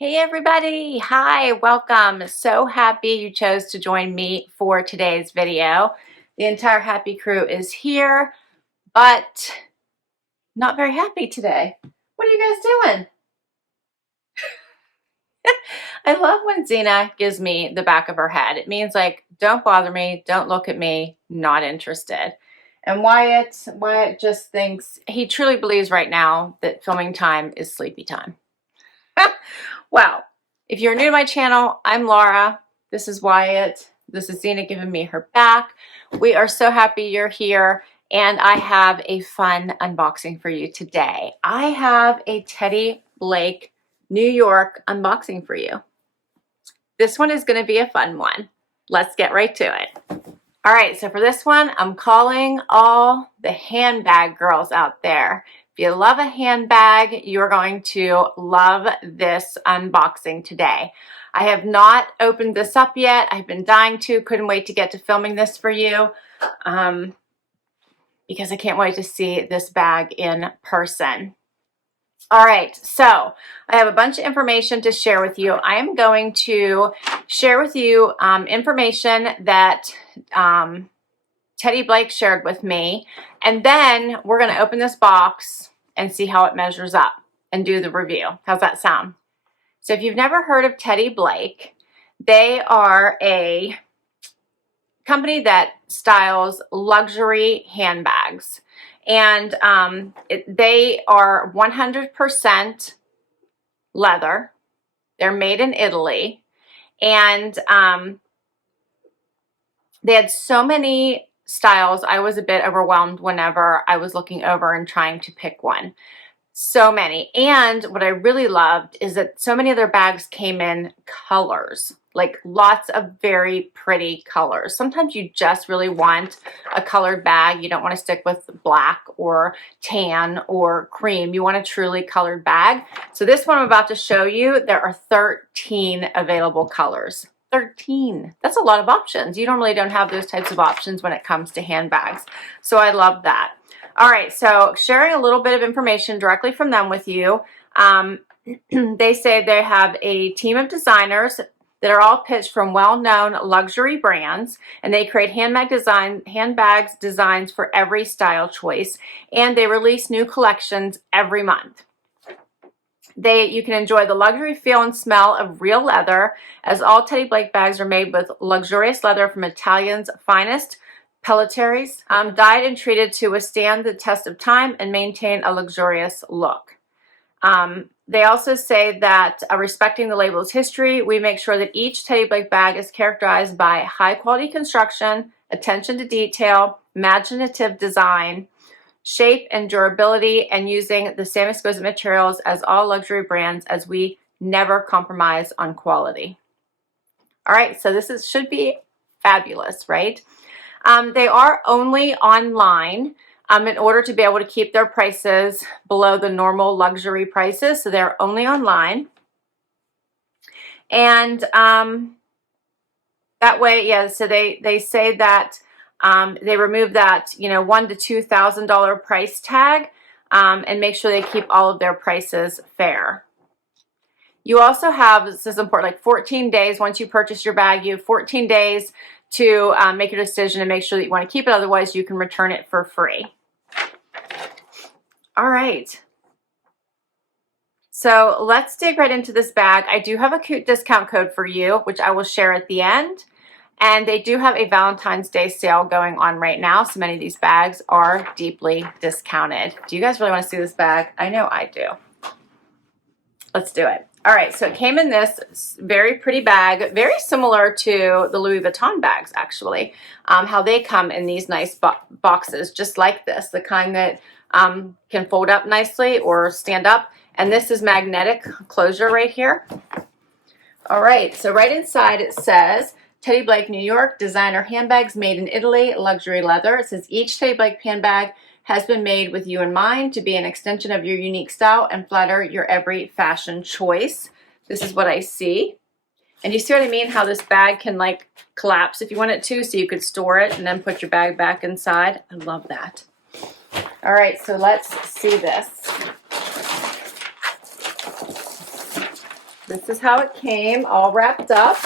Hey everybody, hi, welcome. So happy you chose to join me for today's video. The entire happy crew is here, but not very happy today. What are you guys doing? I love when Zena gives me the back of her head. It means like, don't bother me, don't look at me, not interested. And Wyatt just thinks, he truly believes right now that filming time is sleepy time. Well, if you're new to my channel, I'm Laura. This is Wyatt. This is Zena giving me her back. We are so happy you're here, and I have a fun unboxing for you today. I have a Teddy Blake New York unboxing for you. This one is going to be a fun one. Let's get right to it. All right, so for this one, I'm calling all the handbag girls out there. If you love a handbag, you're going to love this unboxing today. I have not opened this up yet. I've been dying to, couldn't wait to get to filming this for you because I can't wait to see this bag in person. All right, so I have a bunch of information to share with you. I am going to share with you information that Teddy Blake shared with me, and then we're going to open this box and see how it measures up and do the review. How's that sound? So if you've never heard of Teddy Blake, they are a company that styles luxury handbags. And they are 100% leather. They're made in Italy. And they had so many styles. I was a bit overwhelmed whenever I was looking over and trying to pick one. So many. And what I really loved is that so many of their bags came in colors, like lots of very pretty colors. Sometimes you just really want a colored bag. You don't want to stick with black or tan or cream. You want a truly colored bag. So this one I'm about to show you, there are 13 available colors. 13. That's a lot of options. You normally don't have those types of options when it comes to handbags. So I love that. All right, so sharing a little bit of information directly from them with you. They say they have a team of designers that are all pitched from well-known luxury brands, and they create handbags designs for every style choice, and they release new collections every month. You can enjoy the luxury feel and smell of real leather, as all Teddy Blake bags are made with luxurious leather from Italian's finest pelletiers, dyed and treated to withstand the test of time and maintain a luxurious look. They also say that respecting the label's history, we make sure that each Teddy Blake bag is characterized by high quality construction, attention to detail, imaginative design, shape and durability, and using the same exquisite materials as all luxury brands, as we never compromise on quality. All right, so this should be fabulous, right? They are only online in order to be able to keep their prices below the normal luxury prices. So they're only online. And that way, yeah, so they say that they remove that, $1,000 to $2,000 price tag and make sure they keep all of their prices fair. You also have, this is important, like 14 days once you purchase your bag, you have 14 days to make a decision and make sure that you want to keep it. Otherwise, you can return it for free. All right. So let's dig right into this bag. I do have a cute discount code for you, which I will share at the end. And they do have a Valentine's Day sale going on right now. So many of these bags are deeply discounted. Do you guys really want to see this bag? I know I do. Let's do it. All right, so it came in this very pretty bag, very similar to the Louis Vuitton bags, actually, how they come in these nice boxes, just like this, the kind that can fold up nicely or stand up. And this is magnetic closure right here. All right, so right inside it says, Teddy Blake New York, designer handbags made in Italy, luxury leather. It says each Teddy Blake handbag has been made with you in mind to be an extension of your unique style and flatter your every fashion choice. This is what I see. And you see what I mean? How this bag can like collapse if you want it to, so you could store it and then put your bag back inside. I love that. All right, so let's see this. this is how it came, all wrapped up.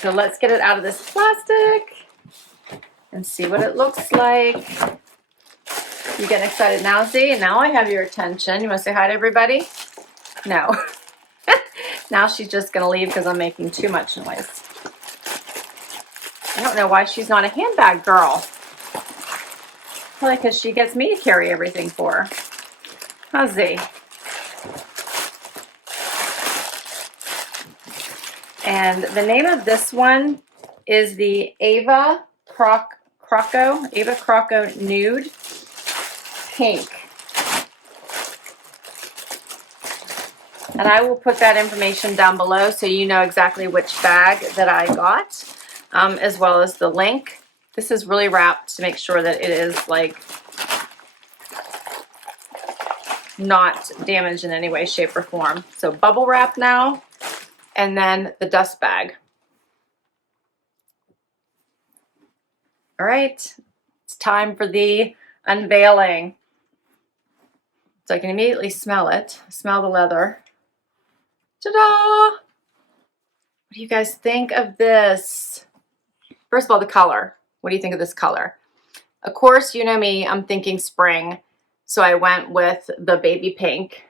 So let's get it out of this plastic and see what it looks like. You getting excited now, Z? Now I have your attention. You want to say hi to everybody? No. Now she's just going to leave because I'm making too much noise. I don't know why she's not a handbag girl. Probably because she gets me to carry everything for her. Huh, Z? And the name of this one is the Ava Croco Nude Pink. And I will put that information down below so you know exactly which bag that I got, as well as the link. This is really wrapped to make sure that it is like not damaged in any way, shape, or form. So bubble wrap now, and then the dust bag. All right, it's time for the unveiling. So I can immediately smell it. Smell the leather. Ta-da! What do you guys think of this? First of all, the color. What do you think of this color? Of course, you know me, I'm thinking spring. So I went with the baby pink.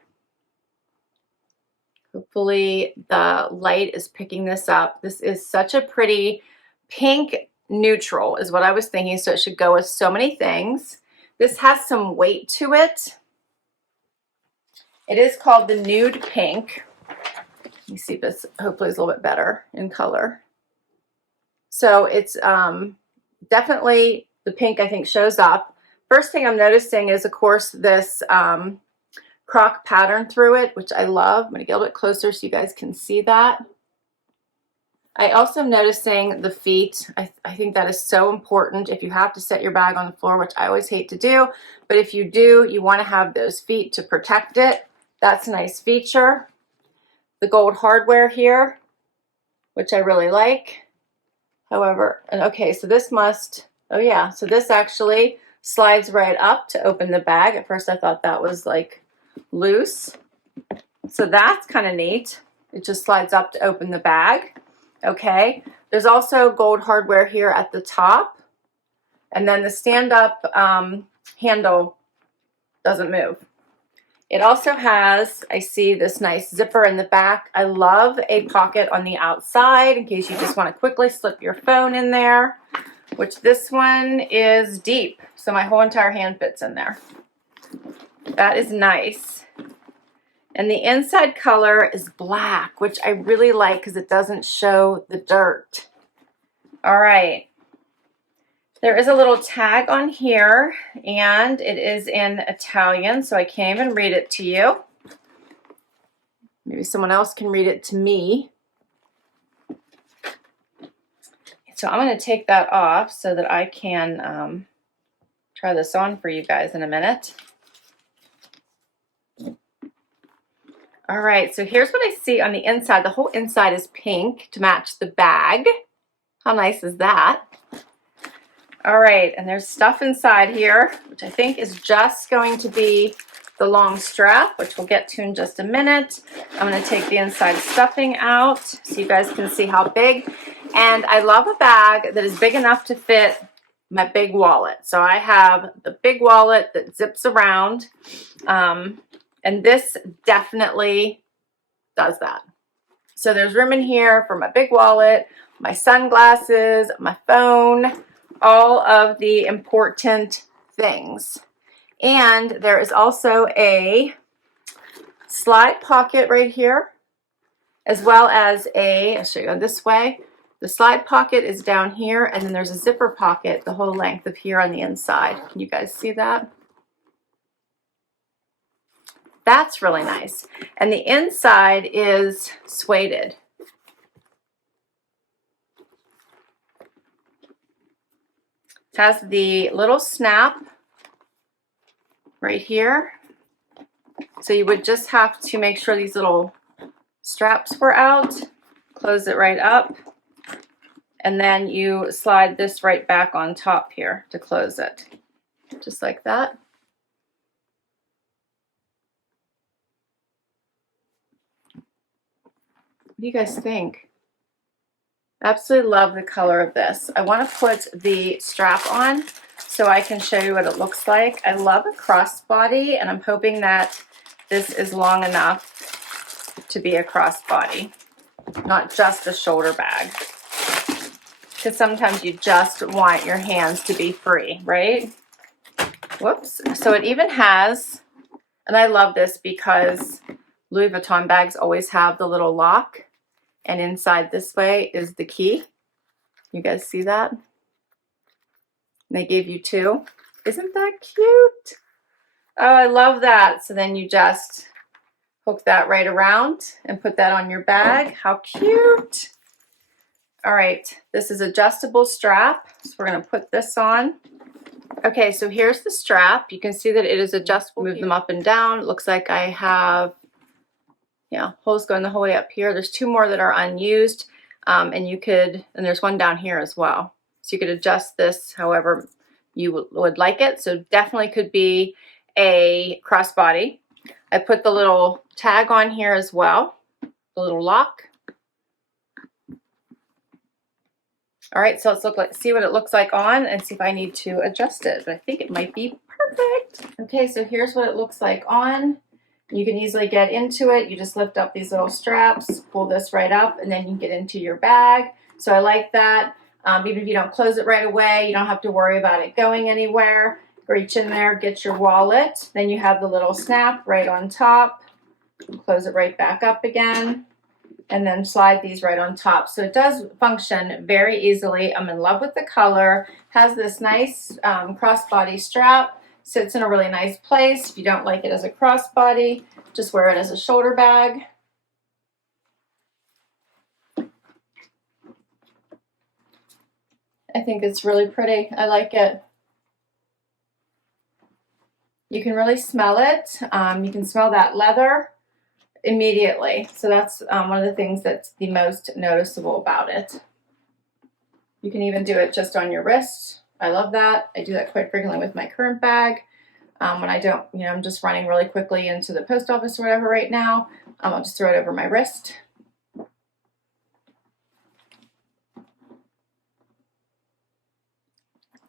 Hopefully the light is picking this up. This is such a pretty pink neutral is what I was thinking. So it should go with so many things. This has some weight to it. It is called the Nude Pink. Let me see if this hopefully is a little bit better in color. So it's definitely the pink, I think, shows up. First thing I'm noticing is, of course, this croc pattern through it, which I love. I'm going to get a little bit closer so you guys can see that. I also am noticing the feet. I think that is so important if you have to set your bag on the floor, which I always hate to do. But if you do, you want to have those feet to protect it. That's a nice feature. The gold hardware here, which I really like. However, and okay, so this must, oh yeah, so this actually slides right up to open the bag. At first I thought that was like loose. So that's kind of neat. It just slides up to open the bag. Okay, there's also gold hardware here at the top. And then the stand-up handle doesn't move. It also has, I see this nice zipper in the back. I love a pocket on the outside in case you just want to quickly slip your phone in there, which this one is deep. So my whole entire hand fits in there. That is nice. And the inside color is black, which I really like because it doesn't show the dirt. All right. There is a little tag on here, and it is in Italian, so I can't even read it to you. Maybe someone else can read it to me. So I'm going to take that off so that I can try this on for you guys in a minute. All right, so here's what I see on the inside. The whole inside is pink to match the bag. How nice is that? All right, and there's stuff inside here, which I think is just going to be the long strap, which we'll get to in just a minute. I'm going to take the inside stuffing out so you guys can see how big. And I love a bag that is big enough to fit my big wallet. So I have the big wallet that zips around, and this definitely does that. So there's room in here for my big wallet, my sunglasses, my phone, all of the important things. And there is also a slide pocket right here, as well as I'll show you this way. The slide pocket is down here, and then there's a zipper pocket the whole length of here on the inside. Can you guys see that? That's really nice. And the inside is suede. It has the little snap right here. So you would just have to make sure these little straps were out, close it right up, and then you slide this right back on top here to close it. Just like that. do you guys think? Absolutely love the color of this. I want to put the strap on so I can show you what it looks like. I love a crossbody, and I'm hoping that this is long enough to be a crossbody, not just a shoulder bag. Because sometimes you just want your hands to be free, right? Whoops. So it even has, and I love this because Louis Vuitton bags always have the little lock, and inside this way is the key. You guys see that? And they gave you two. Isn't that cute? Oh, I love that. So then you just hook that right around and put that on your bag. How cute. All right, this is adjustable strap. So we're gonna put this on. Okay, so here's the strap. You can see that it is adjustable. Move them up and down. It looks like I have, yeah, holes going the whole way up here. There's two more that are unused, and there's one down here as well. So you could adjust this however you would like it. So definitely could be a crossbody. I put the little tag on here as well, the little lock. All right, so let's see what it looks like on and see if I need to adjust it, but I think it might be perfect. Okay, so here's what it looks like on. You can easily get into it. You just lift up these little straps, pull this right up, and then you can get into your bag. So I like that. Even if you don't close it right away, you don't have to worry about it going anywhere. Reach in there, get your wallet. Then you have the little snap right on top. Close it right back up again. And then slide these right on top. So it does function very easily. I'm in love with the color. Has this nice crossbody strap. Sits in a really nice place. If you don't like it as a crossbody, just wear it as a shoulder bag. I think it's really pretty. I like it. You can really smell it. You can smell that leather immediately. So that's one of the things that's the most noticeable about it. You can even do it just on your wrist. I love that. I do that quite frequently with my current bag. When I don't, I'm just running really quickly into the post office or whatever right now, I'll just throw it over my wrist.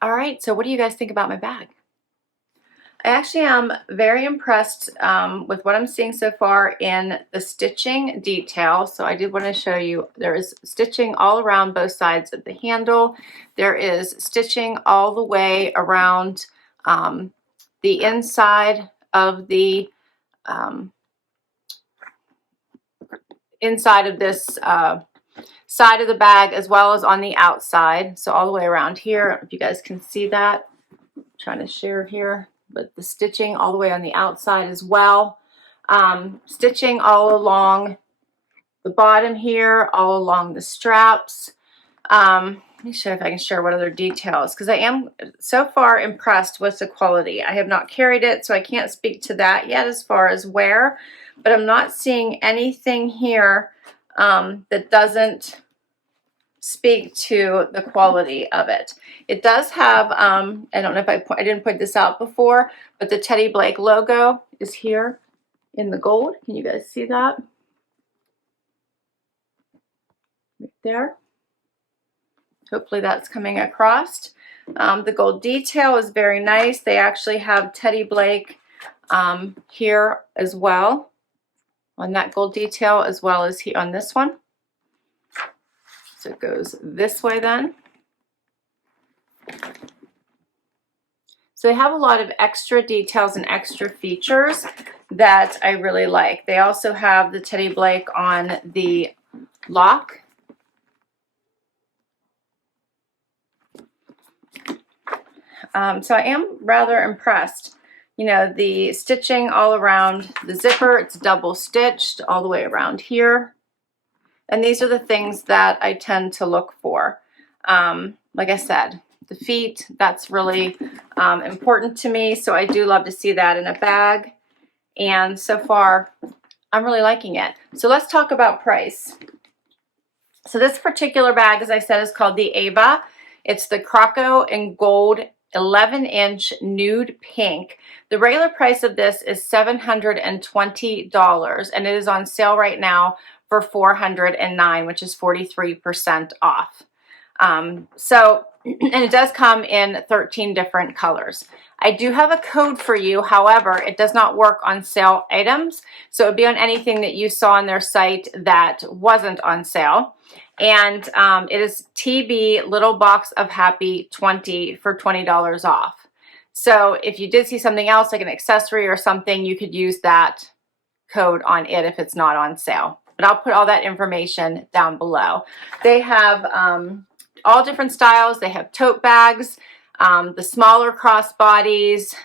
All right, so what do you guys think about my bag? I actually am very impressed with what I'm seeing so far in the stitching detail. So I did want to show you, there is stitching all around both sides of the handle. There is stitching all the way around the inside of the inside of this side of the bag, as well as on the outside. So all the way around here, if you guys can see that. I'm trying to share here. But the stitching all the way on the outside as well. Stitching all along the bottom here, all along the straps. Let me show if I can share what other details, because I am so far impressed with the quality. I have not carried it, so I can't speak to that yet as far as wear, but I'm not seeing anything here that doesn't speak to the quality of it. It does have, I don't know if I didn't put this out before, but the Teddy Blake logo is here in the gold. Can you guys see that? Right there. Hopefully that's coming across. The gold detail is very nice. They actually have Teddy Blake here as well on that gold detail, as well as here on this one. So it goes this way then. So they have a lot of extra details and extra features that I really like. They also have the Teddy Blake on the lock. So I am rather impressed. The stitching all around the zipper, it's double stitched all the way around here. And these are the things that I tend to look for. Like I said, the feet, that's really important to me. So I do love to see that in a bag. And so far, I'm really liking it. So let's talk about price. So this particular bag, as I said, is called the Ava. It's the Croco and Gold 11-inch Nude Pink. The regular price of this is $720, and it is on sale right now for $409, which is 43% off. And it does come in 13 different colors. I do have a code for you. However, it does not work on sale items. So it would be on anything that you saw on their site that wasn't on sale. And it is TB Little Box of Happy 20 for $20 off. So if you did see something else like an accessory or something, you could use that code on it if it's not on sale. But I'll put all that information down below. They have all different styles. They have tote bags, the smaller crossbodies,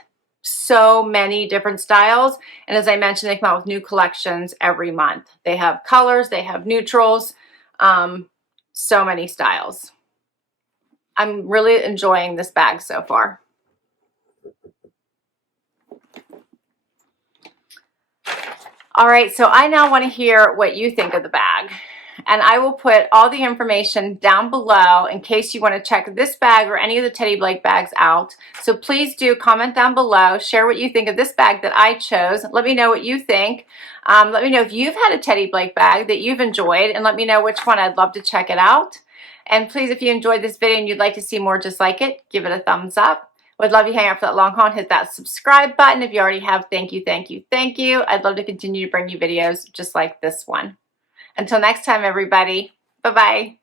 so many different styles. And as I mentioned, they come out with new collections every month. They have colors, they have neutrals, so many styles. I'm really enjoying this bag so far. All right, so I now want to hear what you think of the bag. And I will put all the information down below in case you want to check this bag or any of the Teddy Blake bags out. So please do comment down below, share what you think of this bag that I chose. Let me know what you think. Let me know if you've had a Teddy Blake bag that you've enjoyed, and let me know which one. I'd love to check it out. And please, if you enjoyed this video and you'd like to see more just like it, give it a thumbs up. Would love you hang out for that long haul and hit that subscribe button. If you already have, thank you, thank you, thank you. I'd love to continue to bring you videos just like this one. Until next time, everybody. Bye-bye.